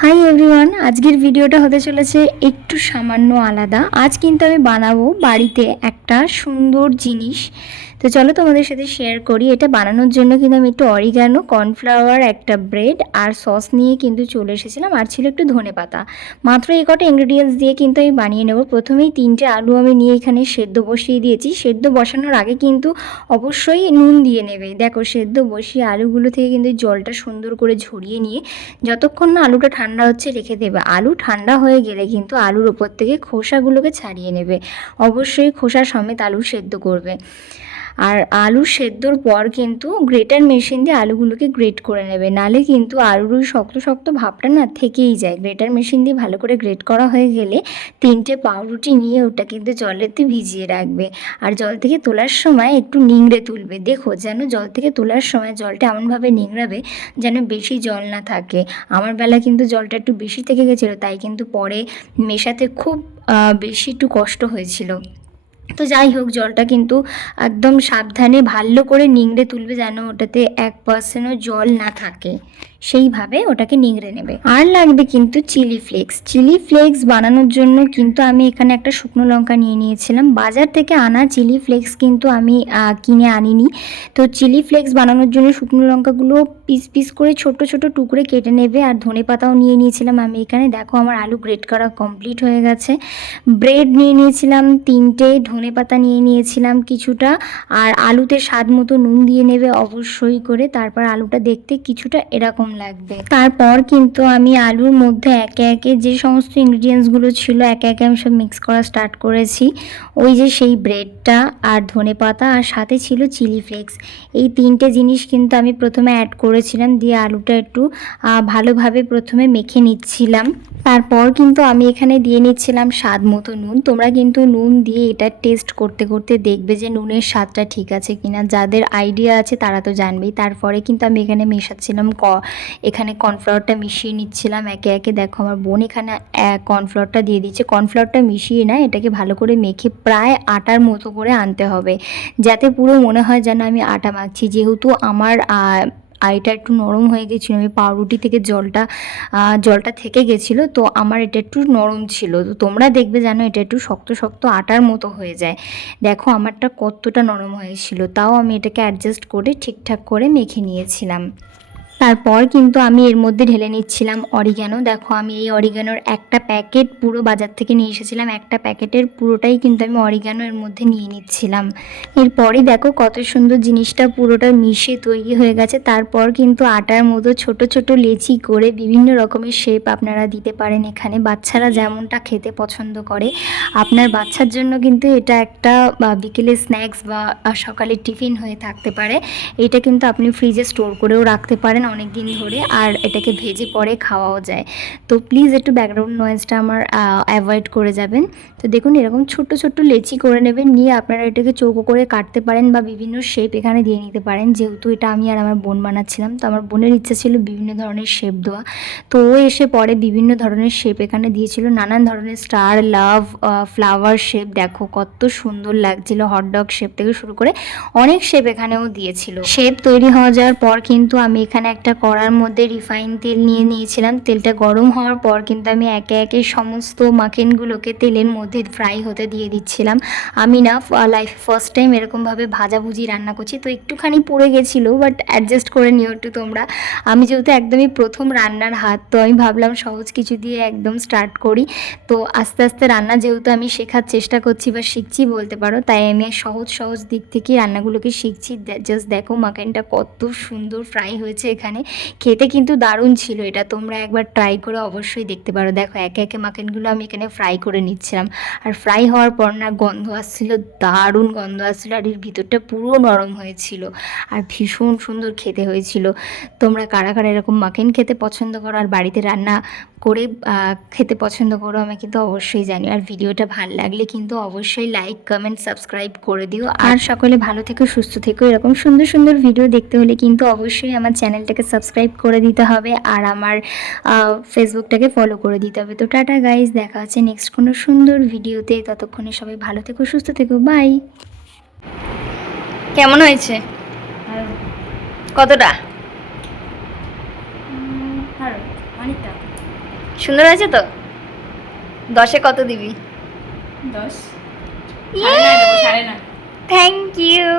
Hi everyone, আজকের ভিডিওটা হতে চলেছে একটু সামান্য আলাদা। আজ কিন্তু আমি বানাবো বাড়িতে একটা সুন্দর জিনিস। তো চলো তোমাদের সাথে শেয়ার করি। এটা বানানোর জন্য কিন্তু আমি একটু অরিগানো, কর্নফ্লাওয়ার, একটা ব্রেড আর সস নিয়ে কিন্তু চলে এসেছিলাম, আর ছিল একটু ধনেপাতা। মাত্র এই কটা ইনগ্রিডিয়েন্টস দিয়ে কিন্তু আমি বানিয়ে নেব। প্রথমেই 3টে আলু আমি নিয়ে এখানে সেদ্ধ বসিয়ে দিয়েছি। সেদ্ধ বসানোর আগে কিন্তু অবশ্যই নুন দিয়ে নেবে। দেখো, সেদ্ধ বসিয়ে আলুগুলো থেকে কিন্তু জলটা সুন্দর করে ঝরিয়ে নিয়ে যতক্ষণ না আলুটা ঠান্ডা হচ্ছে রেখে দেবে। আলু ঠান্ডা হয়ে গেলে কিন্তু আলুর ওপর থেকে খোসাগুলোকে ছাড়িয়ে নেবে। অবশ্যই খোসা সমেত আলু সেদ্ধ করবে। আর আলু সেদ্ধর পর কিন্তু গ্রেটার মেশিন দিয়ে আলুগুলোকে গ্রেট করে নেবে, নালে কিন্তু আলুর ওই শক্ত শক্ত ভাবটা না থেকেই যায়। গ্রেটার মেশিন দিয়ে ভালো করে গ্রেট করা হয়ে গেলে 3টে পাউরুটি নিয়ে ওটা কিন্তু জলেতে ভিজিয়ে রাখবে। আর জল থেকে তোলার সময় একটু নিংড়ে তুলবে। দেখো যেন জল থেকে তোলার সময় জলটা এমনভাবে নিংড়াবে যেন বেশি জল না থাকে। আমার বেলা কিন্তু জলটা একটু বেশি থেকে গেছিলো, তাই কিন্তু পরে মেশাতে খুব বেশি একটু কষ্ট হয়েছিল। তো যাই হোক, জলটা কিন্তু একদম সাবধানে ভালো করে নিংড়ে তুলবে যেন ওটাতে 1%ও জল না থাকে, সেইভাবে ওটাকে নিংড়ে নেবে। আর লাগবে কিন্তু চিলি ফ্লেক্স। চিলি ফ্লেক্স বানানোর জন্য কিন্তু আমি এখানে একটা শুকনো লঙ্কা নিয়ে নিয়েছিলাম। বাজার থেকে আনা চিলি ফ্লেক্স কিন্তু আমি কিনে আনিনি। তো চিলি ফ্লেক্স বানানোর জন্য শুকনো লঙ্কাগুলো পিস পিস করে ছোট ছোট টুকরে কেটে নেবে। আর ধনেপাতাও নিয়ে নিয়েছিলাম আমি এখানে। দেখো, আমার আলু গ্রেট করা কমপ্লিট হয়ে গেছে। ব্রেড নিয়ে নিয়েছিলাম 3টে, ধনেপাতা নিয়ে নিয়েছিলাম কিছুটা, আর আলুতে স্বাদ মতো নুন দিয়ে নেবে অবশ্যই করে। তারপর আলুটা দেখতে কিছুটা এরকম লাগবে। তারপর কিন্তু আমি আলুর মধ্যে একে একে যে সমস্ত ইনগ্রিডিয়েন্টসগুলো ছিল একে একে আমি সব মিক্স করা স্টার্ট করেছি। ওই যে সেই ব্রেডটা আর ধনেপাতা আর সাথে ছিল চিলি ফ্লেক্স, এই 3টে জিনিস কিন্তু আমি প্রথমে অ্যাড করেছিলাম। দিয়ে আলুটা একটু ভালোভাবে প্রথমে মেখে নিচ্ছিলাম। তারপর কিন্তু আমি এখানে দিয়ে নিচ্ছিলাম স্বাদ মতো নুন। তোমরা কিন্তু নুন দিয়ে এটা টেস্ট করতে করতে দেখবে যে নুনের স্বাদটা ঠিক আছে কিনা। যাদের আইডিয়া আছে তারা তো জানবেই। তারপরে কিন্তু আমি এখানে মেশাচ্ছিলাম এখানে কর্নফ্লাওয়ারটা মিশিয়ে নিচ্ছিলাম একে একে। দেখো, আমার বোন এখানে কর্নফ্লাওয়ারটা দিয়ে দিচ্ছে। কর্নফ্লাওয়ারটা মিশিয়ে না, এটাকে ভালো করে মেখে প্রায় আটার মতো করে আনতে হবে, যাতে পুরো মনে হয় যেন আমি আটা মাখছি। যেহেতু আমার এটা একটু নরম হয়ে গেছিলো, আমি পাউরুটি থেকে জলটা থেকে গেছিলো, তো আমার এটা একটু নরম ছিল। তো তোমরা দেখবে যেন এটা একটু শক্ত শক্ত আটার মতো হয়ে যায়। দেখো আমারটা কতটা নরম হয়েছিল, তাও আমি এটাকে অ্যাডজাস্ট করে ঠিকঠাক করে মেখে নিয়েছিলাম। তারপর কিন্তু আমি এর মধ্যে ঢেলে নিচ্ছিলাম অরিগ্যানো। দেখো, আমি এই অরিগ্যানোর একটা প্যাকেট পুরো বাজার থেকে নিয়ে এসেছিলাম। একটা প্যাকেটের পুরোটাই কিন্তু আমি অরিগ্যানো এর মধ্যে নিয়ে নিচ্ছিলাম। এরপরই দেখো কত সুন্দর জিনিসটা পুরোটা মিশে তৈরি হয়ে গেছে। তারপর কিন্তু আটার মতো ছোট ছোট লেচি করে বিভিন্ন রকমের শেপ আপনারা দিতে পারেন এখানে। বাচ্চারা যেমনটা খেতে পছন্দ করে, আপনার বাচ্চার জন্য কিন্তু এটা একটা বিকেলের স্ন্যাক্স বা সকালের টিফিন হয়ে থাকতে পারে। এটা কিন্তু আপনি ফ্রিজে স্টোর করেও রাখতে পারেন অনেক দিন ধরে, আর এটাকে ভেজে পরে খাওয়াও যায়। তো প্লিজ একটু ব্যাকগ্রাউন্ড নয়েজটা আমার অ্যাভয়েড করে যাবেন। তো দেখুন, এরকম ছোট্ট ছোট্ট লেচি করে নেবেন। নিয়ে আপনারা এটাকে চৌকো করে কাটতে পারেন বা বিভিন্ন শেপ এখানে দিয়ে নিতে পারেন। যেহেতু এটা আমি আর আমার বোন বানাচ্ছিলাম, তো আমার বোনের ইচ্ছা ছিল বিভিন্ন ধরনের শেপ দেওয়া। তো ও এসে পরে বিভিন্ন ধরনের শেপ এখানে দিয়েছিল, নানান ধরনের স্টার, লাভ, ফ্লাওয়ার শেপ। দেখো কত সুন্দর লাগছিল, হটডগ শেপ থেকে শুরু করে অনেক শেপ এখানেও দিয়েছিল। শেপ তৈরি হয়ে যাওয়ার পর কিন্তু আমি এখানে একটা কড়ার মধ্যে রিফাইন তেল নিয়ে নিয়েছিলাম। তেলটা গরম হওয়ার পর কিন্তু আমি একে একে সমস্ত মাখনগুলোকে তেলের মধ্যে ফ্রাই হতে দিয়ে দিচ্ছিলাম। আমি না লাইফে ফার্স্ট টাইম এরকমভাবে ভাজাভুজি রান্না করছি, তো একটুখানি পড়ে গেছিলো, বাট অ্যাডজাস্ট করে নিও একটু তোমরা। আমি যেহেতু একদমই প্রথম রান্নার হাত, তো আমি ভাবলাম সহজ কিছু দিয়ে একদম স্টার্ট করি। তো আস্তে আস্তে রান্না যেহেতু আমি শেখার চেষ্টা করছি বা শিখছি বলতে পারো, তাই আমি সহজ সহজ দিক থেকে রান্নাগুলোকে শিখছি। জাস্ট দেখো মাখনটা কত সুন্দর ফ্রাই হয়েছে এখানে। খেতে কিন্তু দারুণ ছিল এটা, তোমরা একবার ট্রাই করে অবশ্যই দেখতে পারো। দেখো একে একে মাখনগুলো আমি এখানে ফ্রাই করে নিচ্ছিলাম। আর ফ্রাই হওয়ার পর না গন্ধ আসছিল, দারুণ গন্ধ আসছিল, আর এর ভিতরটা পুরো নরম হয়েছিল আর ভীষণ সুন্দর খেতে হয়েছিল। তোমরা কারা কারা এরকম মাখন খেতে পছন্দ করো আর বাড়িতে রান্না করে খেতে পছন্দ করো, আমি কিন্তু অবশ্যই জানি। আর ভিডিওটা ভালো লাগলে কিন্তু অবশ্যই লাইক, কমেন্ট, সাবস্ক্রাইব করে দিও। আর সকলে ভালো থেকো, সুস্থ থেকো। এরকম সুন্দর সুন্দর ভিডিও দেখতে হলে কিন্তু অবশ্যই আমার চ্যানেলটাকে সাবস্ক্রাইব করে দিতে হবে, আর আমার ফেসবুকটাকে ফলো করে দিতে হবে। তো টাটা গাইজ, দেখা হচ্ছে নেক্সট কোনো সুন্দর ভিডিওতে। ততক্ষণে সবাই ভালো থেকো, সুস্থ থেকো, বাই। কেমন হয়েছে? কতটা? অনেকটা। সুন্দর আছে তো? 10-এ কত দিবি? 10 ইয়ে! সাড়ে 9 থ্যাংক ইউ।